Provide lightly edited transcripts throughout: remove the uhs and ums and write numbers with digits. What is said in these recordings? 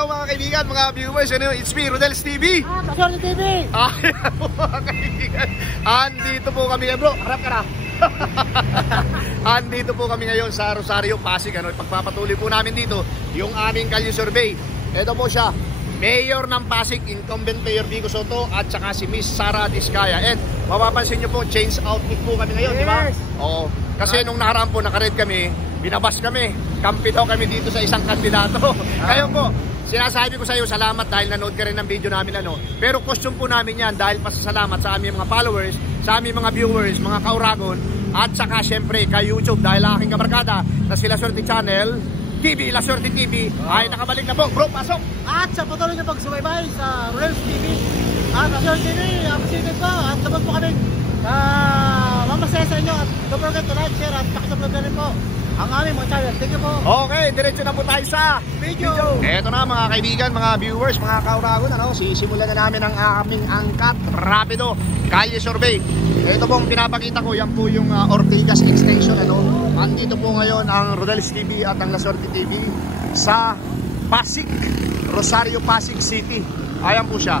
hello mga kaibigan, mga viewers. Ano, it's me, Rodel's TV. Kasyon TV. Mga kaibigan. Andito po kami, bro. Harap ka na. Andito po kami ngayon sa Rosario, Pasig. Ano, pagpapatuloy po namin dito yung aming kalye survey. Ito po siya, Mayor ng Pasig, incumbent Mayor Vico Soto, at saka si Miss Sara Diskaya. And mapapansin nyo po, change outfit po kami ngayon, yes. Di ba? Oo. Kasi nung nakaraan po, nakared kami, binabas kami. Kampi daw kami dito sa isang kandidato. Kayo po, sinasabi ko sa iyo, salamat dahil nanood ka rin ng video namin. Ano. Pero costume po namin yan dahil pasasalamat sa aming mga followers, sa aming mga viewers, mga kauragon, at saka syempre kay YouTube dahil aking kabarkada na si La Suerte Channel TV, La Suerte TV ay nakabalik na po. Bro, pasok! At sa patuloy na pagsubaybay sa Rodel's TV at La Suerte TV, appreciate po at dapat po kami mamasaya sa inyo at don't forget to like, share at pakisubscribe na rin po ang aming mga channel. Thank you po. Okay, diretso na po tayo sa video. Eto na mga kaibigan, mga viewers, mga kauragon, ano, sisimulan na namin ang aming angkat rapido kalye survey. Ito pong pinapakita ko, yan po yung Ortigas extension. Ano. Andito po ngayon ang Rodel's TV at ang La Suerte TV sa Pasig, Rosario, Pasig City. Ayan po siya.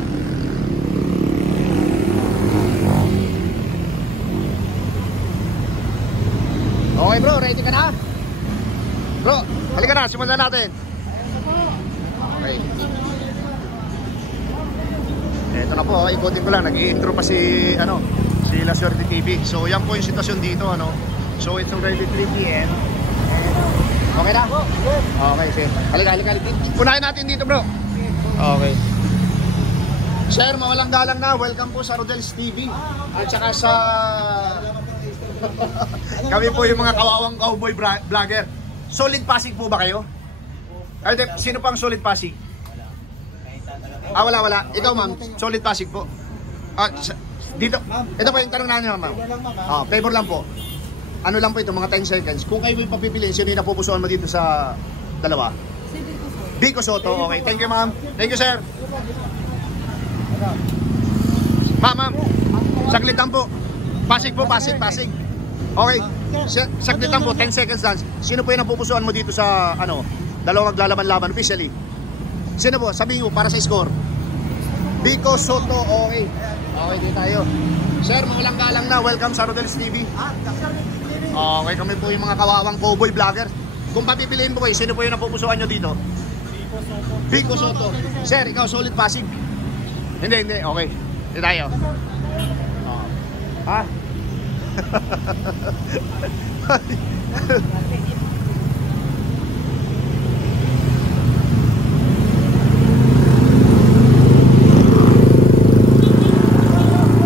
Okay bro, ready ka na? Bro, halika na, simulan natin. Okay. Ito na po, ikutin ko lang, nag-i-intro pa si La Suerte TV. So yan po yung sitwasyon dito, ano. So it's already 3 PM. Okay na? Okay, sige. Halika. Punahin natin dito bro. Okay. Sir, mawalang galang na, welcome po sa Rodel's TV. At saka sa kami po yung mga kawawang cowboy vlogger. Solid Pasig po ba kayo? Sino pang Solid Pasig? Wala. Ikaw ma'am, Solid Pasig po. Dito, ito po yung tanong natin ma'am. Favor lang po. Ano lang po ito, mga 10 seconds. Kung kayo yung papipiliin, sino yung napupusuan mo dito sa dalawa? Vico Soto. Okay, thank you ma'am. Thank you sir. Ma'am, saglit lang po. Pasig po, Pasig. Okay, saglit lang po, 10 seconds dance. Sino po yung napupusuan mo dito sa dalawang maglalaban-laban officially? Sino po? Sabihin mo para sa score. Vico Soto. Okay, dito tayo. Sir, mawalang galang na, welcome sa Rodel's TV. Okay, kami po yung mga kawawang cowboy vlogger. Kung papipiliin po kayo, sino po yung napupusuan nyo dito? Vico Soto. Sir, ikaw Solid Pasig? Hindi, okay. Dito tayo.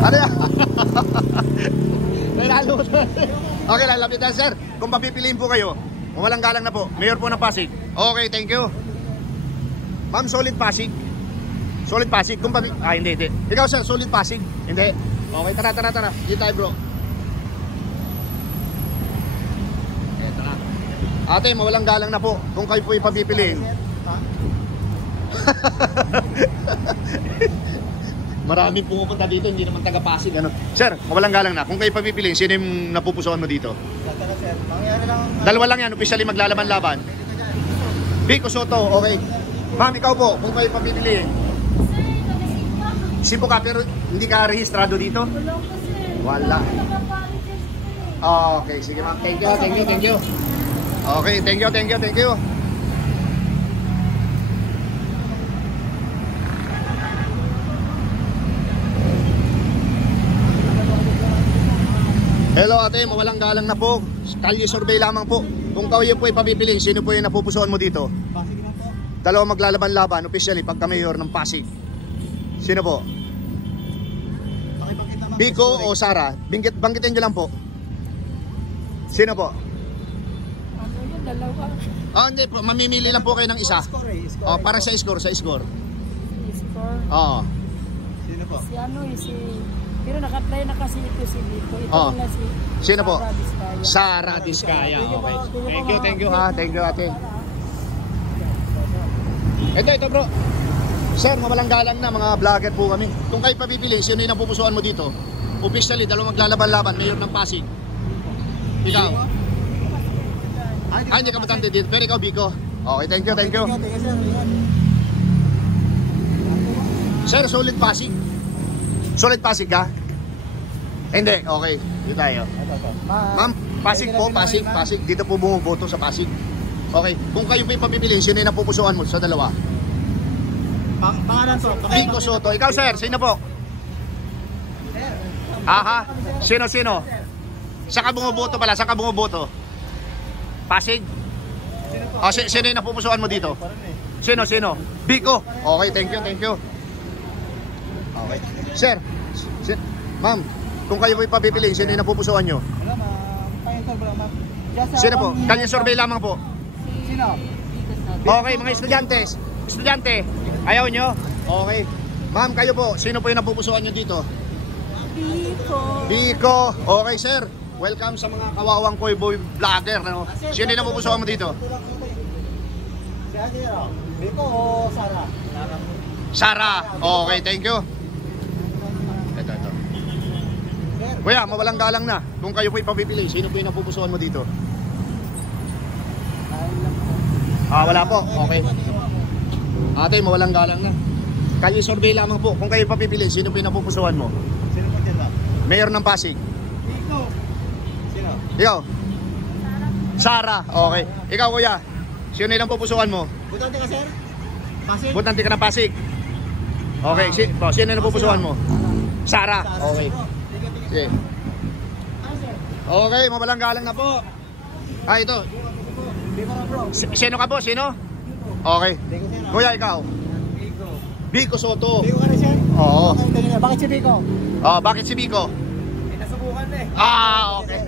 Ano yan? Okay, lalapit na sir. Kung papipiliin po kayo, walang galang na po, Mayor po ng Pasig. Okay, thank you. Ma'am, Solid Pasig. Solid Pasig. Kung hindi. Ikaw sir, Solid Pasig? Hindi. Okay, tara. Dito tayo bro. Eto na. Ate, mawalang galang na po kung kayo po ipapipiliin. Maraming pumupunta dito, hindi naman taga Pasig. Sir, mawalang galang na. Kung kayo papipiliin, sino yung napupusuan mo dito? Dalawa lang yan, officially maglalaban-laban. Vico Soto, okay. Ma'am, ikaw po, kung kayo papipiliin. Sipo ka, pero hindi ka rehistrado dito? Wala. Okay, sige ma'am. Thank you. Okay, thank you. Hello ate, mawalang galang na po. Kalye survey lamang po. Kung kayo po ay papipiliin, sino po yung napupusuan mo dito? Pasig naman po. Dalawa maglalaban-laban officially pagka mayor ng Pasig. Sino po? Vico o Sara? Banggitin nyo lang po. Sino po? Dalawa. Hindi po, mamimili lang po kayo ng isa. Para sa score. Score? Oo. Sino po? Pero nakatry na kasi ito si Vico. Ito na si Sino po? Sara Diskaya. Okay. Thank you ha. Thank you ate. Ito bro. Sir, mawalang galang na, mga vlogger po kami. Kung kayo papipili, sino yung napupusuan mo dito? Officially, dalawang maglalaban-laban, Mayor ng Pasig. Ikaw? Hindi ka matanda dito, pero ikaw Vico. Okay, thank you. Sir, solid Pasig. Solid Pasig ka? Hindi, okay. Dito tayo. Ma'am, Pasig po, Pasig, Pasig. Dito po bumuboto sa Pasig. Okay, kung kayo po yung papipiliin, sino yung napupusuan mo sa dalawa? Pangalan po. Vico Soto. Ikaw, sir, sino po? Aha, sino? Saan ka bumuboto pala? Saan ka bumuboto? Pasig? O, sino yung napupusuan mo dito? Sino? Vico. Okay, thank you. Okay. Sir, ma'am, kung kayo po yung papipiliin, sino yung napupusuan nyo? Wala, pa-enter ba ma'am? Sino po? Kanya survey lamang po. Sino? Okay, mga estudyante, ayaw nyo? Okay. Ma'am, kayo po, sino po yung napupusuan nyo dito? Vico. Okay, sir. Welcome sa mga kawawang Koy Boy vlogger. No? Sino yung napupusuan mo dito? Si Adira. Vico o Sara? Sara. Okay, thank you. Ito. Kuya, mawalang galang na. Kung kayo po ipapipili, sino po yung napupusuan mo dito? Wala po. Okay. Ate, mawalang galang na. Kayo survey lamang po. Kung kayo papipili, sino po yung napupusuan mo? Sino po dyan ba? Mayor ng Pasig. Vico. Sino? Ikaw? Sara. Okay. Ikaw, kuya, sino yung napupusuan mo? Butante ka, sir? Pasig? Butante ka ng Pasig. Okay. Sino yung napupusuan mo? Sara. Okay. Sige. Okay, mawalang galang na po. Ito. Sino ka po? Sino? Okay. Kuya, ikaw? Vico Soto. Vico ka rin, sir? Oo. Bakit si Vico? Bakit si Vico? Nasubukan na Okay.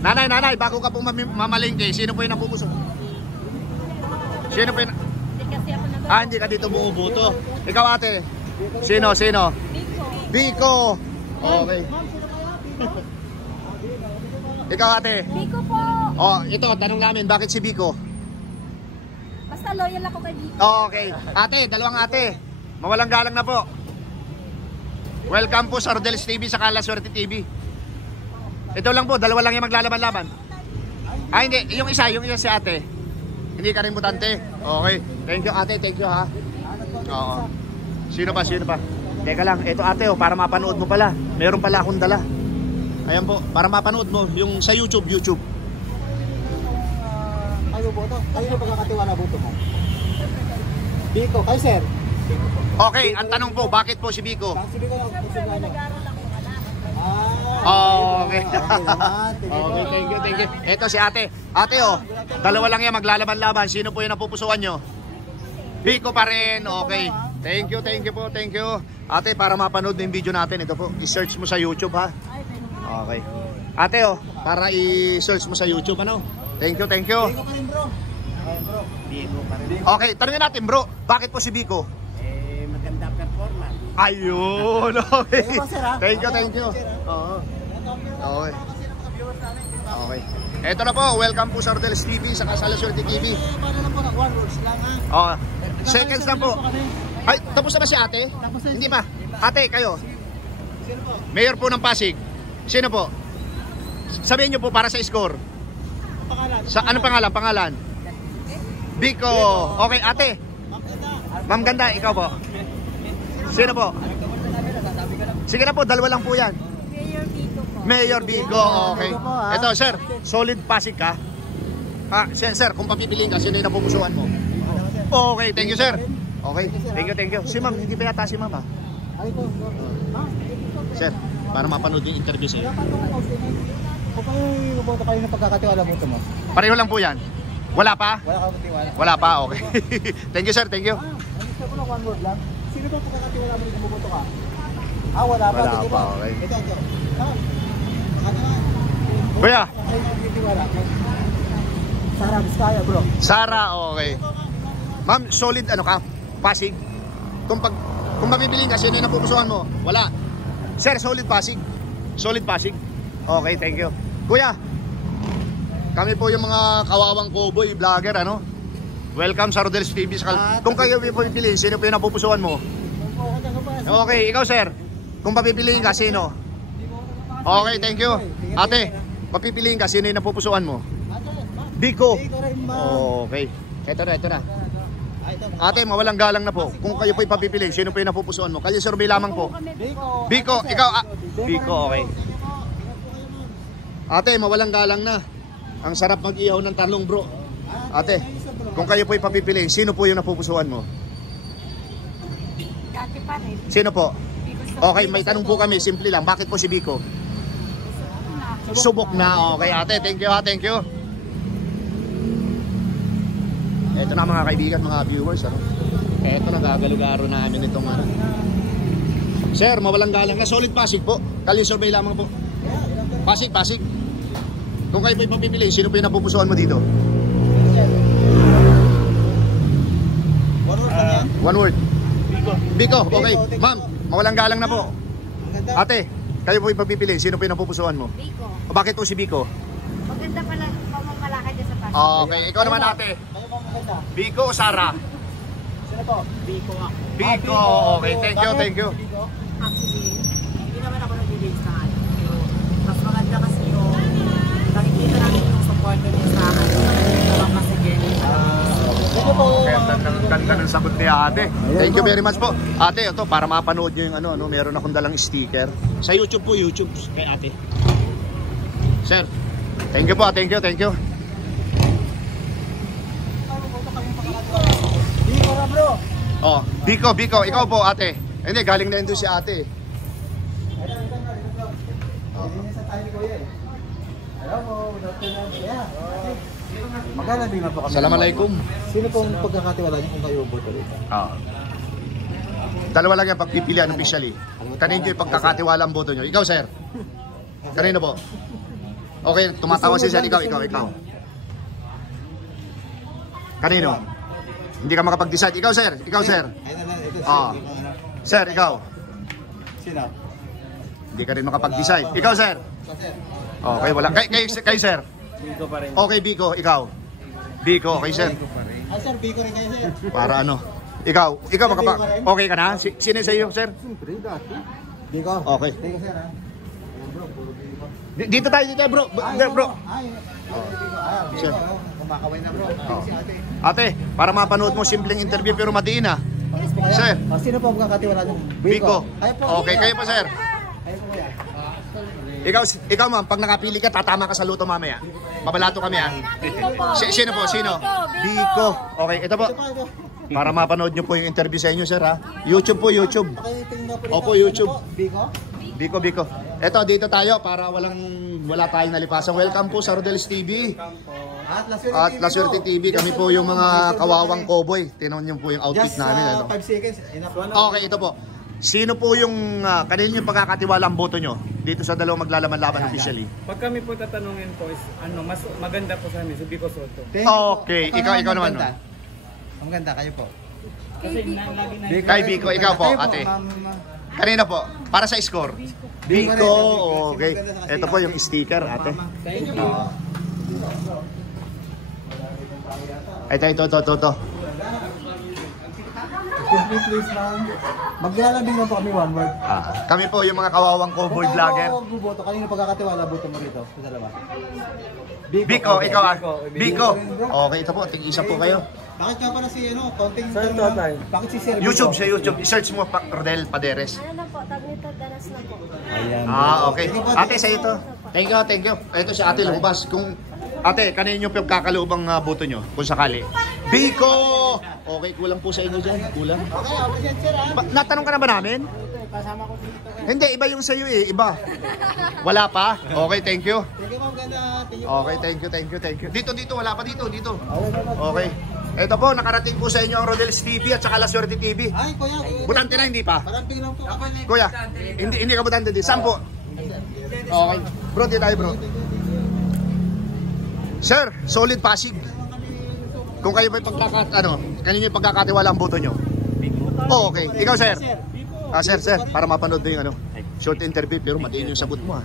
Nanay, bago ka pong mamalingke, sino po yung napupuso? Sino po yung... hindi ka dito bumubuto. Ikaw, ate? Sino? Vico. Okay. Ikaw, ate? Vico po. Ito, tanong namin, bakit si Vico? Basta loyal ako kay Vico. Okay. Ate, dalawang ate. Mawalang galang na po. Welcome po sa Rodel's TV sa La Suerte TV. Ito lang po, dalawa lang yung maglalaban-laban. Hindi, yung isa si ate. Hindi ka rin mutante. Okay. Thank you, ate. Thank you, ha. Oo. Sino pa? Teka lang, ito ate, para mapanood mo pala. Meron pala akong dala. Ayan po, para mapanood mo yung sa YouTube. Kayo boto? Kayo na pagkakatiwala boto mo? Vico. Kayo, sir? Okay, ang tanong po, bakit po si Vico? Bakit si Vico lang? Nag-aaral ako anak. Okay. Okay, thank you. Ito si ate. Ate, dalawa lang yan maglalaban-laban. Sino po yung napupusuan nyo? Vico pa rin. Okay. Thank you po. Ate, para mapanood yung video natin, ito po, i-search mo sa YouTube, ha? Okay. Ate, para i-search mo sa YouTube, ano? Thank you. Vico pa rin, bro. Vico pa rin. Okay, tanungin natin, bro, bakit po si Vico? Maganda performance. Ayun, okay. Thank you. Oo. Okay. Okay. Ito na po, welcome po sa Rodel's TV sa La Suerte TV. Paano lang po, one words lang, ha? Seconds lang po. Ay, tapos na ba si ate? Hindi pa. Ate, kayo. Sino po? Mayor po ng Pasig. Sino po? Sabihin nyo po para sa score. Pangalan? Anong pangalan? Vico. Okay, ate. Ma'am Ganda, ikaw po. Sino po? Sige na po, dalawa lang po yan. Mayor Vico, okay. Ito, sir, solid Pasig ka? Sir, kung papipiliin ka, sino yung napupusuan mo? Okay, thank you, sir. Okay, thank you. Si ma'am, hindi pa yata si ma'am, ha? Sir, para mapanood yung interview sa'yo. Kung kayo boto kayo na pagkakatiwala boto mo? Pareho lang po yan. Wala pa? Wala ka magtiwala. Wala pa, okay. Thank you, sir, thank you. Gusto ko lang one word lang. Sino ba pagkakatiwala mo na bumoto ka? Wala pa. Wala pa, okay. Ito. Kuya. Sara Vizcaya, bro. Sara, okay. Ma'am, solid ano ka? Pasig. Kung mabibiling ka, sino yung napupusuan mo? Wala. Sir, solid Pasig. Solid Pasig. Okay, thank you. Kuya, kami po yung mga kawawang cowboy vlogger, ano? Welcome sa Rodel's TV. Kung kayo pipiliin, sino po yung napupusuan mo? Okay, ikaw, sir. Kung papipiliin ka, sino? Okay, thank you. Ate, papipiliin ka, sino yung napupusuan mo? Vico. Okay. Ito na. Ate, mawalang galang na po. Kung kayo po ipapipili, sino po yung napupusuan mo? Kalye survey lamang po. Biko. Biko, ikaw. Biko, okay. Ate, mawalang galang na. Ang sarap mag-ihaw ng talong, bro. Ate, kung kayo po ipapipili, sino po yung napupusuan mo? Dati pa rin. Sino po? Okay, may tanong po kami, simple lang. Bakit po si Biko? Subok na. Okay, ate, thank you ha, thank you. Ito na mga kaibigan, mga viewers. Ano? Ito na, gagalugaro namin itong ano. Sir, mawalang galang na. Solid Pasig po. Kalye survey lamang po. Pasig, Pasig. Kung kayo po ipapipili, sino po yung napupusuan mo dito? One word. Biko, okay. Ma'am, mawalang galang na po. Ate, kayo po ipapipili, sino po yung napupusuan mo? Biko. O bakit po si Biko? Maganda pala pamamalakad niya sa Pasig. Okay, ikaw naman ate. Kayo po maganda. Biko o Sara? Sino po? Biko nga. Biko, okay. Thank you, thank you. Biko? Actually, hindi naman ako nag-debate sa ano. Pero mas maganda kasi yung nakikita namin yung support niya sa ano. Mga masigil. Sino po? Okay, ganda ng sagot ni ate. Thank you very much po. Ate, ito, para mapanood nyo yung ano, meron akong dalang sticker. Sa YouTube po, YouTube kay ate. Sir, thank you po, thank you, thank you. Biko na bro. Oh, Biko, Biko, ikaw po ate. Hindi, galing na yun doon si ate. Sa tayo ni Kuya eh. Hello po, good afternoon. Yeah. Maglalabing na po kami. Assalamualaikum. Sino pong pagkakatiwala niyo kung kayo boto rito? Dalawa lang yung pagpipilian officially. Kanino yung pagkakatiwala ang boto nyo? Ikaw, sir. Kanino po? Okay, tumatawa si sir. Ikaw. Kanino? Hindi ka makapag-decide. Ikaw, sir. Ikaw, sir. Sir, ikaw. Sino? Hindi ka rin makapag-decide. Ikaw, sir. Okay, wala. Kay sir. Biko pa rin. Okay, Biko. Ikaw. Biko, okay, sir. Ah, sir, Biko rin kayo, sir. Para ano? Ikaw makapag... Okay ka na? Sino sa iyo, sir? Siyempre, dati. Biko. Okay. Biko, sir, ha? Ayan, bro, puro Biko. Dito tayo, bro. Bro. Ay, Biko. Sir. Kumakaway na, bro. Si ate. Ate, para mapanood mo simpleng interview pero matiin ah. Sir. Sino po ang pagkakatiwala niyo? Biko. Kayo po. Okay, kayo po, sir. Kayo po, kuya. Ikaw ma'am, pag nakapili ka, tatama ka sa luto mamaya. Babalato kami ah. Sino po? Sino? Biko. Okay, ito po. Para mapanood nyo po yung interview sa inyo, sir ha. YouTube po, YouTube. Opo, YouTube. Biko? Biko. Eto, dito tayo para wala tayong nalipasan. Welcome po sa Rodel's TV. At La Suerte TV. Kami po yung mga kawawang cowboy. Tinan nyo po yung outfit Just namin. 5 seconds. Enough. Okay, ito po. Sino po yung kanino yung pagkakatiwala ang boto nyo dito sa dalawang maglalaban-laban officially? Pag kami po tatanungin po is ano, mas maganda po sa amin si Biko Soto. Okay, ikaw naman. Ang ganda, kayo po. Kasi lagi na Kay Biko, ikaw po, ate. Kanina po, para sa score. Biko, okay. Ito po yung sticker, ate. thank you. Ito. Excuse me please, ma'am. Maglalabing lang po kami one word. Kami po yung mga kawawang cowboy vlogger. Kung buboto, kanino pagkakatiwala boto mo rito sa dalawa? Biko, ikaw ah. Biko. Okay, ito po, tig-isa po kayo. Bakit ka pala si konting Sir, tanong tatay. lang? Bakit si Sir YouTube, Biko? sa YouTube. I-search mo Rodel Paderes. Ano na po, Tagnito Danas na po. Ayan. Okay. Ate, sa ito. Thank you. Ito si Ate Lumabas. Kung ate, kanino yung pagkakaloobang boto nyo? Kung sakali. Biko! Okay, kulang po sa inyo dyan. Kulang. Okay, present sir ha? Natanong ka na ba namin? Kasama ko dito. Hindi, iba yung sa'yo eh. Iba. Wala pa? Okay, thank you. Thank you, ma'am. Ganda. Thank you. Okay, thank you. Dito. Wala pa dito. Okay. Ito po, nakarating po sa inyo ang Rodel's TV at saka La Suerte TV. Ay, kuya. Butante na, hindi pa? Paramping lang po. Kuya, hindi ka butante din. Saan po? Okay. Bro, di tayo bro. Sir, solid Pasig. Kung kayo pa kanino yung pagkakatiwala ang boto nyo? Oh, okay. Ikaw, sir. Sir, para mapanood din yung short interview, pero matiin yung sagot mo ha.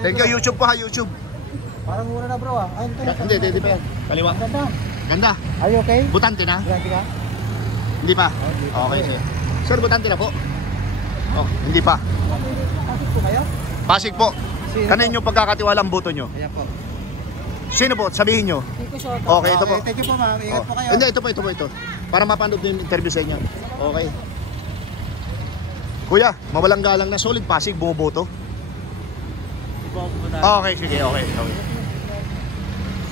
Thank you, YouTube po ha, YouTube. Parang mura na bro ah. Ay, Hindi pa yan. Kaliwa. Ganda. Are you okay? Butante na? Grabe ka? Hindi pa? Okay, sir. Sir, butante na po? Oh, hindi pa. Pasok po kayo? Pasig po. Kanino yung pagkakatiwala ang boto nyo? Ayan po. Sino po? Sabihin nyo. Biko Soto. Okay, ito po. Thank you po ma'am. Ingat po kayo. Hindi, ito po. Para mapanood yung interview sa inyo. Okay. Kuya, mawalang galang na solid Pasig, bumoboto. Okay, sige, okay.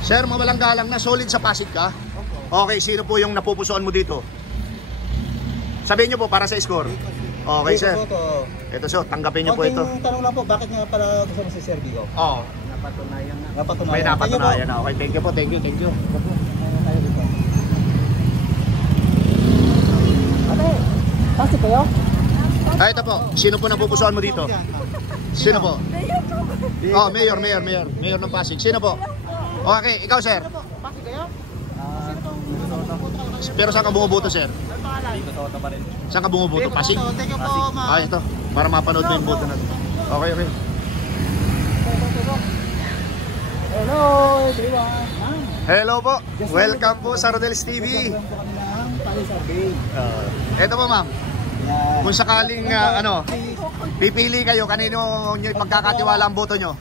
Sir, mawalang galang na solid sa Pasig ka? Okay, sino po yung napupusuan mo dito? Sabihin nyo po para sa score. Okay, sir. Ito so, tanggapin nyo po ito. Tanong lang po, bakit nga pala gusto mo si Sir Biko? Oo. Napatunayan na. May napatunayan na. Okay, thank you po. Ate, pasok kayo? Ito po. Sino po napupusuan mo dito? Sino po? Oh, mayor ng Pasig. Sino po? Okay, ikaw sir. Pasok kayo? Pero saan ka bumuboto sir? Toto pa rin. Saan ka bumuboto? Pasig? Thank you po ma'am. Ito. Para mapanood mo yung boto natin. Okay. Hello, everyone. Hello po. Welcome po sa Rodel's TV. Ito po ma'am. Kung sakaling pipili kayo, kanino nyo ipagkakatiwala ang boto nyo?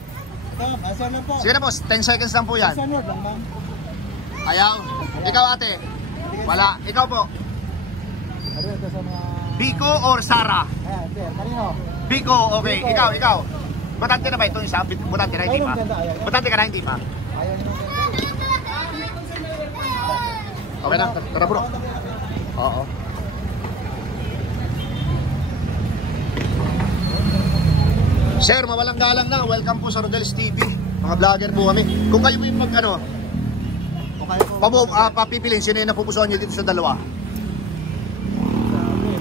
Sige na po, 10 seconds lang po yan. Ayaw. Ikaw ate. Wala. Ikaw po. Biko or Sara? Biko, okay. Ikaw. Butante na ba ito? Butante na, hindi pa. Butante ka na, hindi pa. Okay na, tara bro. Oo. Sir, mawalang galang na. Welcome po sa Rodel's TV. Mga vlogger po kami. Kung kayo po yung papipiliin, sino yung napupusuan nyo dito sa dalawa?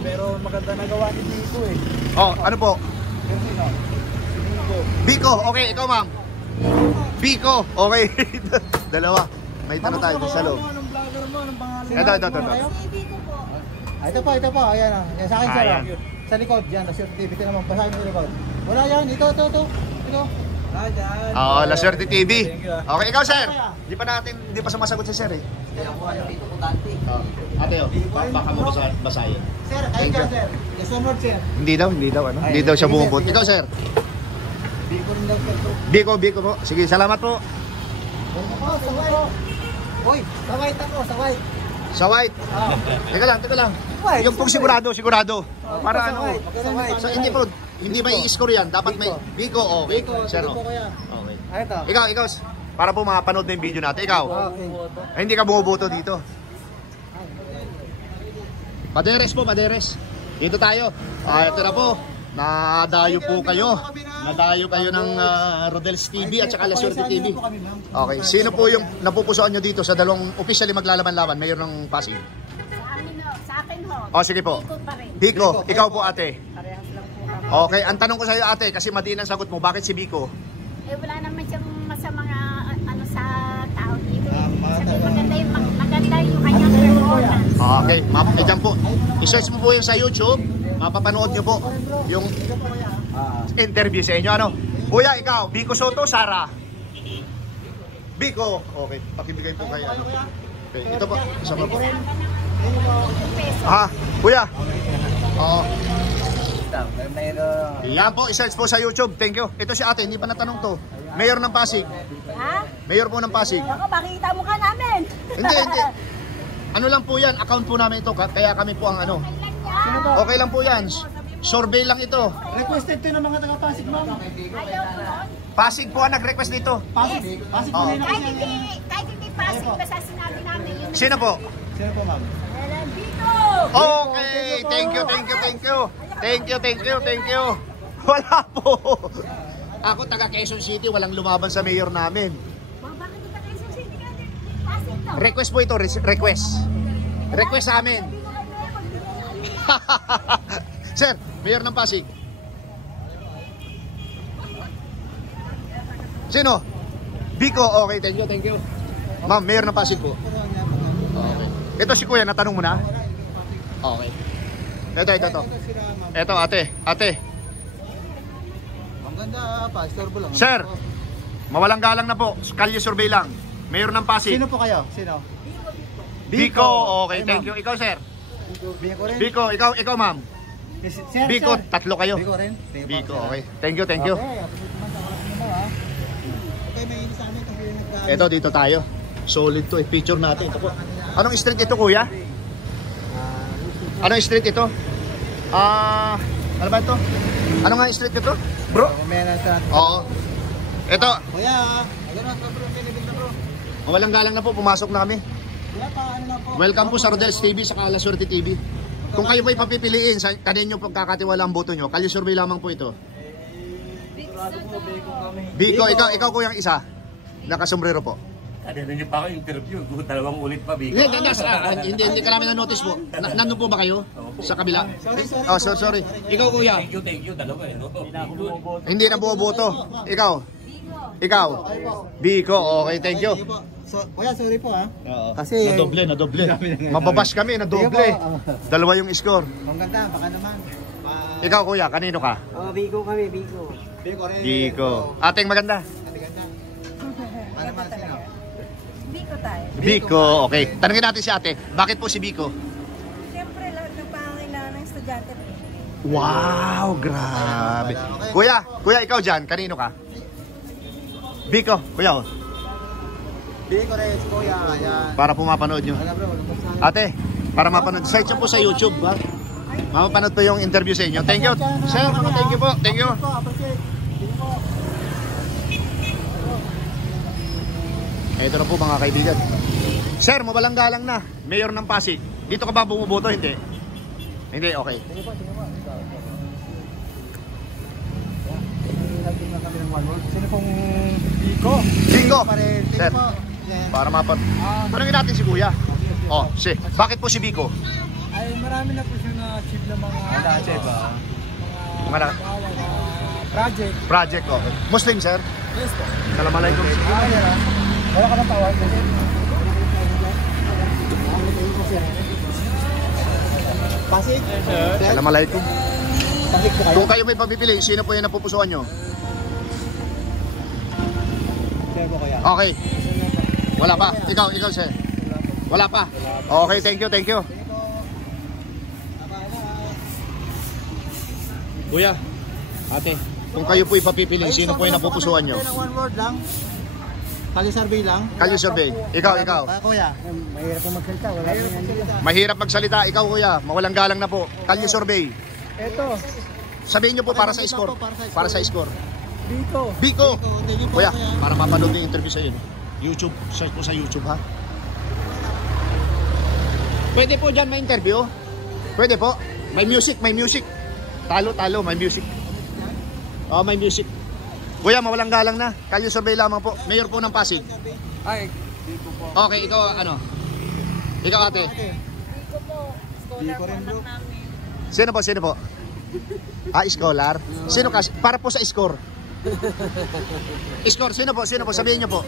Pero maganda nagawa ni Biko eh. Oh, ano po? Biko, okay, ikaw ma'am. Biko, okay. Dalawa. May tanong tayo sa loob. Anong vlogger mo? Anong pangalan? Ito. Ito po, ayan ah. Yan sa akin sir. Ayan. Sa likod, yan, na certificate naman. Basahin mo sa likod. Wala yan, ito. Oo, La Suerte TV. Okay, ikaw sir. Hindi pa sumasagot si sir eh. Ate, baka mo basahin. Sir, ayun Thank you. dyan sir. Yes, one word sir. Hindi daw. Hindi daw siya bumubot. Ikaw sir. Biko rin daw sir. Biko po. Sige, salamat po. Sa white. Uy, sa white ako, sa white. Sa white. Teka lang. Yung pong sigurado. Para Sa ano. white. Sa white. So, hindi may i-score yan. Dapat may Biko, okay. Sir, Biko kaya. okay. Ito. Ikaw. Para po mapanood na yung video natin. Ikaw. Okay. Ay, hindi ka bumuboto dito. Paderes. Dito tayo. Ito na po. Nadayo kayo ng Rodel's TV at saka La Suerte TV. Okay. Sino po yung napupusuan nyo dito sa dalawang officially maglalaban-laban? Mayor ng Pasig. Sa akin ho. O, sige po. Biko pa rin. Biko, ikaw po ate. Parehas lang po kami. Okay, ang tanong ko sa iyo ate, kasi madiin ang sagot mo, bakit si Biko? Wala naman siyang masamang sa tao dito. Sabi maganda yung kanyang performance. Okay, dyan po. I-search mo po yung sa YouTube, mapapanood nyo po yung interview sa inyo. Ano? Kuya, ikaw, Biko Soto, Sara? Biko. Okay, pakibigay po kayo. Okay, ito po. Isa pa po. Kuya. Oo. Yan po, i-search po sa YouTube. Thank you. Ito si ate, hindi pa natanong to. Mayor ng Pasig. Ha? Mayor po ng Pasig. Ako, makikita mo ka namin. Hindi. Ano lang po yan, account po namin ito, kaya kami po ang ano. Okay lang po yan. Survey lang ito. Requested to ng mga taga-Pasig ma'am. Pasig po ang nag-request dito. Pasig po nila Kahit kasi. hindi Pasig, basta sinabi namin yun. Sino po? Sino po ma'am? Biko! Okay, thank you. Wala po. Ako taga Quezon City, walang lumaban sa mayor namin. Bakit kita kayo sa city ka? Pasig to. Request po ito, request sa amin. Sir, mayor ng Pasig. Sino? Biko, okay, thank you. Ma'am, mayor ng Pasig po. Okay. Ito si kuya, natanong mo na? Okay. Ito. Ito, ate. Ang ganda pa, istorbo lang. Sir, mawalang galang na po. Kalye survey lang. Mayor ng Pasig. Sino po kayo? Sino? Biko, okay, thank you. Ikaw, sir. Biko rin. Biko, ikaw, ma'am. Sir, Biko, tatlo kayo. Biko rin. Biko, okay. Thank you. Okay, may ini sa amin kasi Ito, dito tayo. Solid to, picture natin. Ito po. Anong street ito, kuya? Anong street ito? Ano ba ito? Ano nga street ito? Bro? Oo. Ito. Kuya, ayun na bro, pinibig na bro. Walang galang na po, pumasok na kami. Kuya, paano na po? Welcome po sa Rodel's TV sa La Suerte TV. Kung kayo po'y papipiliin sa kanino pagkakatiwala ang boto nyo, kalye survey lamang po ito. Biko, ikaw kuyang isa. Nakasombrero po. Kanina niyo pa ako interview, dalawang ulit pa, Biko. Hindi ka namin na-notice po. Nandun po ba kayo? Sa kabila? Oh, sorry. Ikaw kuya. Thank you, dalawa eh, no? Hindi na bumoboto. Ikaw. Biko, okay, thank you. So, kuya, sorry po ha. Kasi na-doble. Mababash kami, na-doble. Dalawa yung score. Ang ganda, baka naman. Ikaw kuya, kanino ka? Biko kami, Biko. Biko rin. Biko. Ating maganda. Ano naman sino? Biko tayo. Biko, okay. Tanungin natin si ate, bakit po si Biko? Siyempre, lahat ng pangangailangan ng estudyante. Wow, grabe. Kuya, ikaw dyan, kanino ka? Biko, kuya. Oh. Biko rin, kuya. Ayan. Para po mapanood nyo. Wala bro, Ate, para mapanood. Search nyo po sa YouTube, ba? Mapapanood po yung interview sa inyo. Thank you. Sir, thank you po. Thank you. Ito na po mga kaibigan. Sir, mawalang galang na. Mayor ng Pasig. Dito ka ba bumuboto? Hindi. Hindi, okay. Sino pong Biko? Bingo. Sir. Sir, para tanungin natin si Kuya. Oh, bakit po si Biko? Ay, marami na po siya na-achieve ng mga project. Okay. Muslim, sir? Yes po. Assalamualaikum. Wala ka ng tawag. Pasig? Assalamualaikum. Pasig po kayo? Kung kayo may pagpipili, sino po yung napupusuan nyo? Sir po kaya? Okay. Wala pa. Ikaw, sir. Wala pa. Okay, thank you. Kuya, ate, kung kayo po ipapipili, sino po yung napupusuan nyo? One word lang. Kali survey lang. Kalye survey. Ikaw. Kuya. Mahirap po magsalita. Wala po yan dito. Mahirap magsalita. Ikaw, kuya. Mawalang galang na po. Kalye survey. Ito. Sabihin nyo po para sa score. Para sa score. Biko. Biko. Thank you po, Kuya, para mapanood yung interview sa iyo. YouTube. Search po sa YouTube, ha? Pwede po dyan may interview? Pwede po. May music. Talo, may music. Oh, may music. Kuya, mawalang galang na. Kalye survey lamang po. Mayor po ng Pasig. Ay, Biko po. Okay, ikaw ano? Ikaw ate. Biko po. Biko rin, bro. Sino po? Scholar? Sino ka? Para po sa score. Score, sino po? Sabihin niyo po.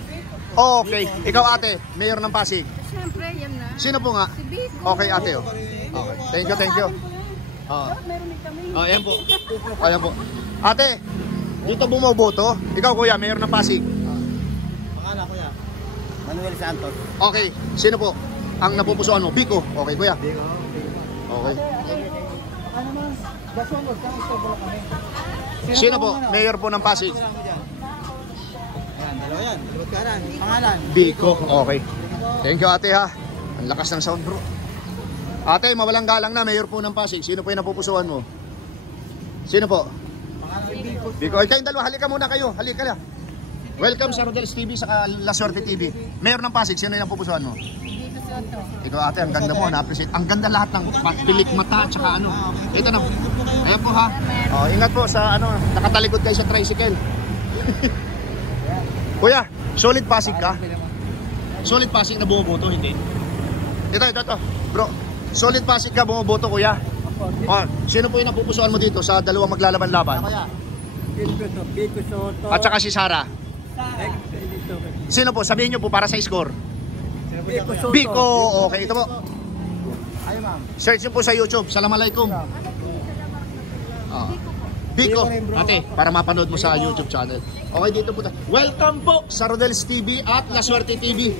Okay, ikaw ate, Mayor ng Pasig. Siyempre, yan na. Sino po nga? Si Biko. Okay ate, oh. Okay. Thank you. Meron din kami. Ayan po. Ayan po. Ate, dito bumoboto. Ikaw kuya, Mayor ng Pasig. Pangalan kuya. Manuel Santos. Okay, sino po ang napupusuan mo? Biko. Okay kuya. Okay. Baka naman. That's one word. Kami. Sino po? Mayor po ng Pasig. Ayan, dalawa yan. Libot kanan. Pangalan. Biko. Okay. Thank you ate ha. Ang lakas ng sound bro. Ate, mawalang galang na, Mayor po ng Pasig. Sino po yung napupusuan mo? Sino po? Biko. Ay, kayong dalawa, halika muna kayo. Halika na. Welcome sa Rodel's TV sa La Suerte TV. Mayor ng Pasig, sino yung napupusuan mo? Ikaw ate, ang ganda mo, na-appreciate. Ang ganda lahat ng pilik mata, tsaka ano. Ito na. Ayan po ha. Oh, ingat po sa ano, nakatalikod kayo sa tricycle. Kuya, solid Pasig ka? Solid Pasig na bumuboto, hindi? Ito. Bro, solid Pasig ka bumuboto, kuya? Oh, sino po yung napupusuan mo dito sa dalawang maglalaban-laban? Biko Soto. At saka si Sara. Sino po? Sabihin nyo po para sa score. Biko Soto. Biko, okay, ito po. Ay, ma'am. Search nyo po sa YouTube. Assalamualaikum. Biko, ate, para mapanood mo sa YouTube channel. Okay, dito po tayo. Welcome po sa Rodel's TV at La Suerte TV.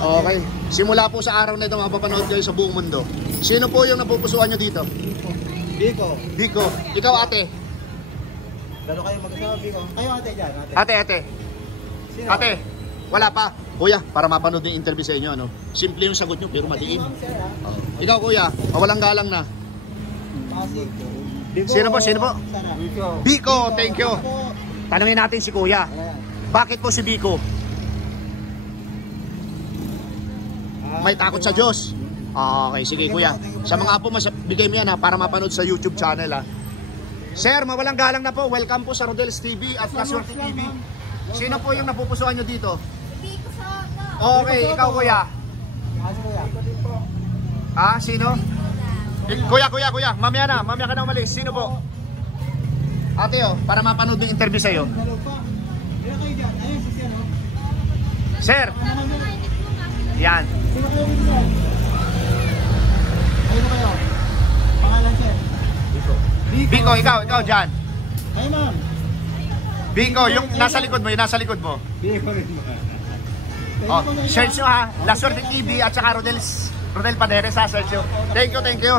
Okay, simula po sa araw na ito, mapapanood kayo sa buong mundo. Sino po yung napupusuan nyo dito? Biko. Ikaw ate. Dalo kayo mag-asawa, Biko. Kayo ate dyan, ate. Ate. Sino? Ate, Wala pa. Kuya, para mapanood yung interview sa inyo, ano? Simple yung sagot nyo, pero madiin. Ikaw, kuya, walang galang na. Sino po? Biko, thank you. Tanungin natin si kuya. Bakit po si Biko? May takot sa Diyos. Okay, sige kuya. Sa mga apo, bigay mo yan ha, para mapanood sa YouTube channel ha. Sir, mawalang galang na po. Welcome po sa Rodel's TV at Laswerte TV. Sino po yung napupusuan nyo dito? Okay, ikaw kuya. Sino? Kuya. Mamaya ka na umalis. Sino po? Ate para mapanood yung interview sa'yo. Sir. Yan. Biko, ikaw dyan. Ay, ma'am. Biko, yung nasa likod mo. Search nyo ha. Laswerte TV at saka Rodel Paderes ha. Search nyo. Thank you.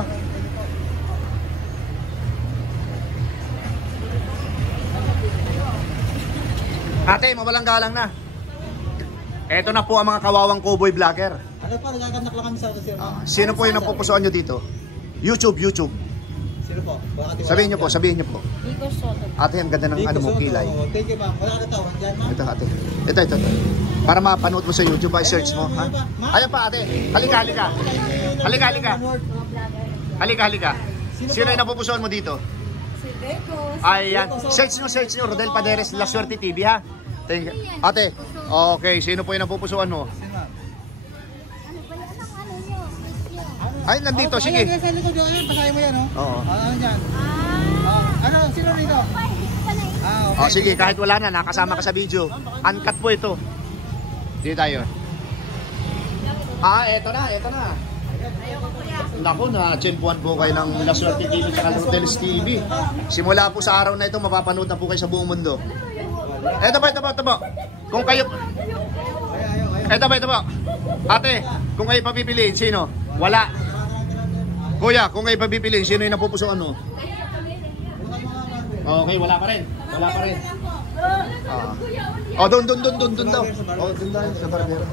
Ate, mawalang galang na. Eto na po ang mga kawawang cowboy vlogger. Ano pa, nagaganak lang kami sa sir. Sino po yung napupusuan nyo dito? YouTube. Sino po? Sabihin nyo po. Biko Soto. Ate, ang ganda ng ano mo kilay. Thank you, ma'am. Wala ka tawag dyan, ma'am. Ito ate. Ito. Para mapanood mo sa YouTube, search mo. Ha? Ayan pa ate. Halika. Halika. Sino yung napupusuan mo dito? Si Biko. Ayan. Search nyo. Rodel Paderes, Laswerte TV ha. Thank you. Ate, okay. Sino po yung napupusuan mo? Ay, nandito. Sige. Ay, sa likod yun. Basahin mo yan, oh. Oo. Ano yan? Ano, sino rito? Okay. Sige, kahit wala na, nakasama ka sa video. Uncut po ito. Dito tayo. Eto na. Naku, na-chempuan po kayo ng Laswerte TV at Rodel's TV. Simula po sa araw na ito, mapapanood na po kayo sa buong mundo. Ito po. Kung kayo... Ito po. Ate, kung kayo papipiliin, sino? Wala. Kuya, kung kayo papipiliin, sino yung napupusuan mo? Okay, wala pa rin. Doon daw. Doon sa barbero.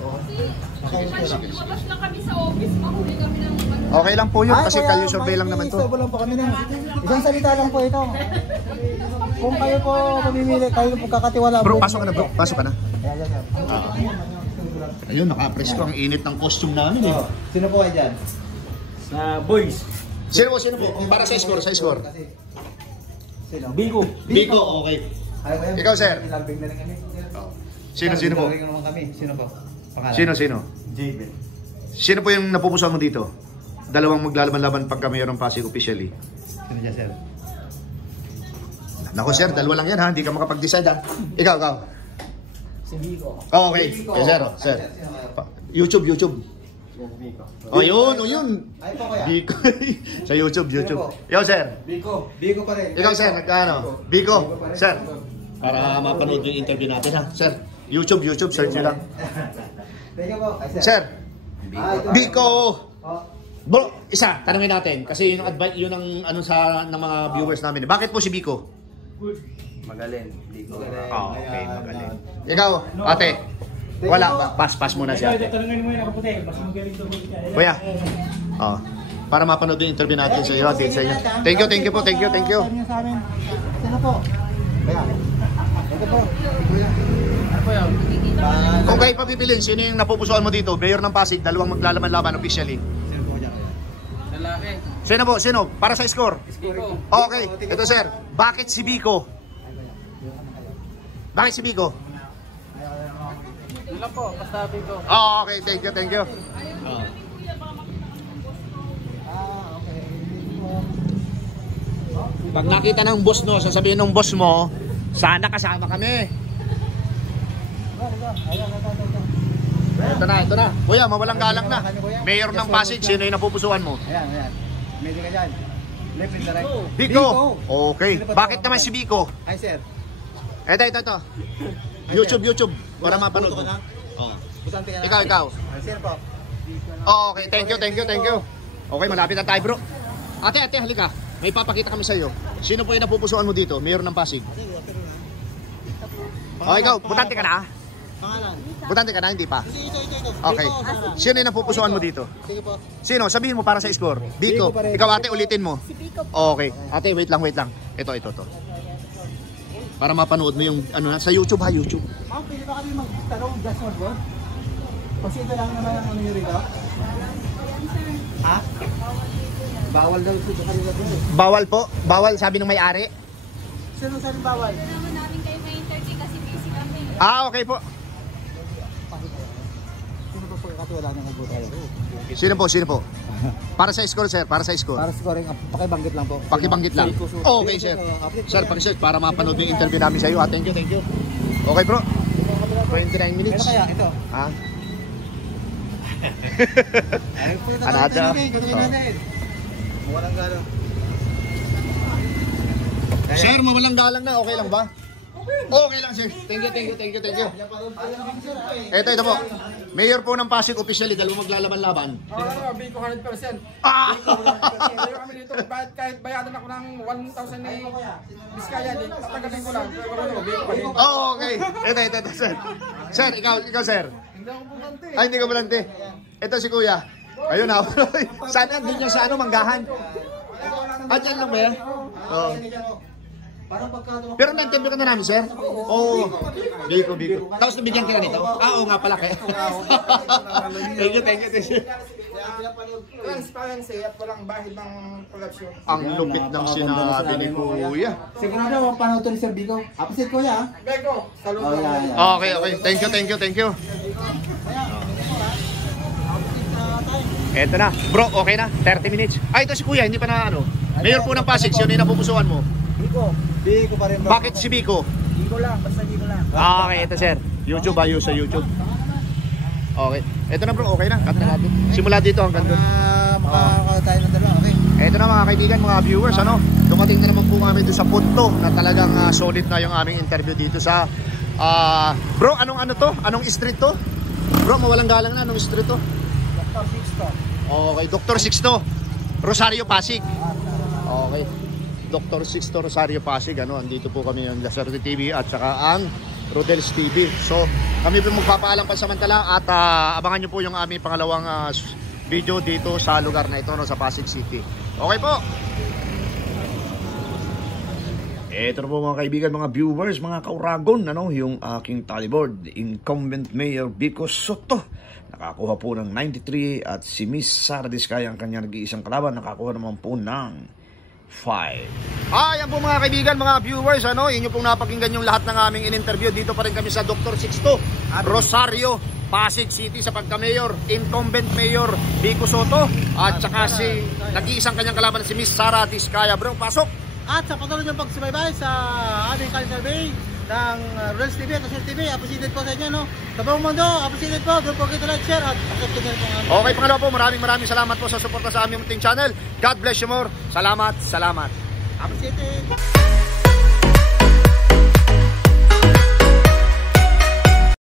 Okay lang po yun, kasi kayo survey lang naman to. Lang po kami na. Isang salita lang po ito. Kung kayo po mamimili, kayo po kakatiwala. Bro, pasok ka na. Ayun, naka-press ko. Ang init ng costume namin eh. Sino po kayo dyan? Sa boys. Sino po? Para sa score. Sino? Biko. Okay. Ikaw, sir. Sino po? Sino po? Pangalan? Sino? Sino po yung napupusuan mo dito? Dalawang maglalaban-laban pagka mayroong Pasig officially. Sino dyan, sir? Naku sir, dalawa lang yan ha. Hindi ka makapag-decide ha. Ikaw. Si Biko. Okay. Sir. YouTube. Yun. Ay po kaya? Biko. Sa YouTube. Ikaw, sir. Biko pa rin. Ikaw, sir. Biko. Sir. Para mapanood yung interview natin, ha. Sir. YouTube. Search nyo lang. Thank you po. Ay, Sir. Biko. Bro, tanungin natin. Kasi yun ang ano ng mga viewers namin. Bakit po si Biko? Magaling. Biko. Okay, magaling. Ikaw, ate. Wala. Pass muna siya. Tanungin mo yung nakaputi. Mas magaling to. Kuya. Para mapanood yung interview natin sa iyo. Thank you po. Sabi niyo sa amin. Sino po? Kaya. Ito po. Ano po yan? Kung kayo papipiliin, sino yung napupusuan mo dito? Mayor ng Pasig, dalawang maglalaban-laban officially. Sino po dyan? Lalaki. Sino? Para sa score. Biko. Okay. Ito sir. Bakit si Biko? Yun lang po. Basta Biko. Okay. Thank you. Okay. Pag nakita ng boss sasabihin ng boss mo, sana kasama kami. Ito na. Kuya, mawalang galang na. Mayor ng Pasig, sino yung napupusuan mo? Ayan. Medyo ka dyan. Left and right. Biko. Okay. Bakit naman si Biko? Ay, sir. Ito. YouTube. Para mapanood mo. Butante ka na. Ikaw. Sino po? Okay, thank you. Okay, malapit na tayo bro. Ate, halika. May papakita kami sa iyo. Sino po yung napupusuan mo dito? Mayor ng Pasig. Ikaw, butante ka na. Pangalan? Butante ka na, hindi pa? Hindi, ito. Okay. Biko Sara. Sino yung napupusuan mo dito? Sige po. Sino? Sabihin mo para sa score. Biko. Ikaw ate, ulitin mo. Okay. Ate, wait lang. Ito. Para mapanood mo yung ano sa YouTube ha, YouTube. Ma'am, pwede ba kami magtanong just one word? Kasi ito lang naman ang ano nyo rito. Ha? Bawal daw ito sa kanila po. Bawal po. Bawal sabi ng may-ari. Sino sa bawal? Hindi naman namin kayo may interview kasi busy kami. Okay po. Sino po pagkakatiwala ng mabuti? Sino po? Para sa score, sir. Para sa score. Para scoring, pakibanggit lang po. Pakibanggit lang. Okay, sir. Sir, paki-search para mapanood yung interview namin sa iyo. Thank you. Okay, bro. 29 minutes. Ito kaya, ito. Ha? Ay, po ito Anada. natin. Walang gano'n. Sir, mawalang galang na. Okay lang ba? Okay lang, sir. Thank you. Ito po. Mayor po ng Pasig officially, dalawa maglalaban-laban. Biko 100%. Ah! Pero kami dito, kahit bayadan ako ng 1,000 ni Biskaya, tatagaling ko lang. Pero Biko pa rin. Oh, okay. Ito, sir. Sir, ikaw, sir. Hindi ako bukante. Ay, hindi ka bulante. Ito si Kuya. Ayun na. Sana din niya sa manggahan. Dyan lang ba yan? Oo. Parang pagka... Pero na-interview ka na namin, sir? Oo. Biko. Tapos nabigyan ka na nito? Oo nga pala. Thank you. Transparency at walang bahid ng production. Ang lupit ng sinabi ni Kuya. Sigurado, paano ito ni Sir Biko? Apasit ko ya. Beko, saludo. Okay. Thank you. Eto na. Bro, okay na. 30 minutes. Ay, ito si Kuya. Hindi pa na ano. Mayor po ng Pasig. Sino yung napupusuan mo? Biko pa rin. Bakit si Biko? Biko lang, basta Biko lang. Okay, ito sir. YouTube ayos sa YouTube. Okay. Ito na bro, okay na. Cut na natin. Simula dito hanggang doon. Makakakala tayo ng dalawa, okay? Ito na mga kaibigan, mga viewers, ano? Dumating na naman po kami doon sa punto na talagang solid na yung aming interview dito sa bro, anong ano to? Anong street to? Bro, mawalang galang na. Anong street to? Dr. Sixto. Okay, Dr. Sixto. Rosario Pasig. Okay. Dr. Sixto Rosario Pasig, ano, andito po kami ng Lasarte TV at saka ang Rodel's TV. So, kami po magpapaalam pansamantala at abangan nyo po yung aming pangalawang video dito sa lugar na ito, no, sa Pasig City. Okay po. Ito na po mga kaibigan, mga viewers, mga kauragon, ano, yung aking tallyboard, incumbent Mayor Biko Soto. Nakakuha po ng 93 at si Miss Sara Diskaya ang kanyang nag-iisang kalaban, nakakuha naman po ng 5. Yan po mga kaibigan, mga viewers, ano, inyo pong napakinggan yung lahat ng aming in-interview. Dito pa rin kami sa Dr. Sixto Rosario, Pasig City sa pagka-mayor, incumbent Mayor Biko Soto at saka si nag-iisang kanyang kalaban si Miss Sara Diskaya. Bro, pasok! At sa patuloy ng pagsubaybay sa aming survey ng Reels TV at Asir TV, appreciated po sa inyo, no? Sa buong mundo, appreciated po. Don't forget to like, share at subscribe po ang Okay, pangalawa po, maraming salamat po sa suporta sa aming munting channel. God bless you more. Salamat. appreciated.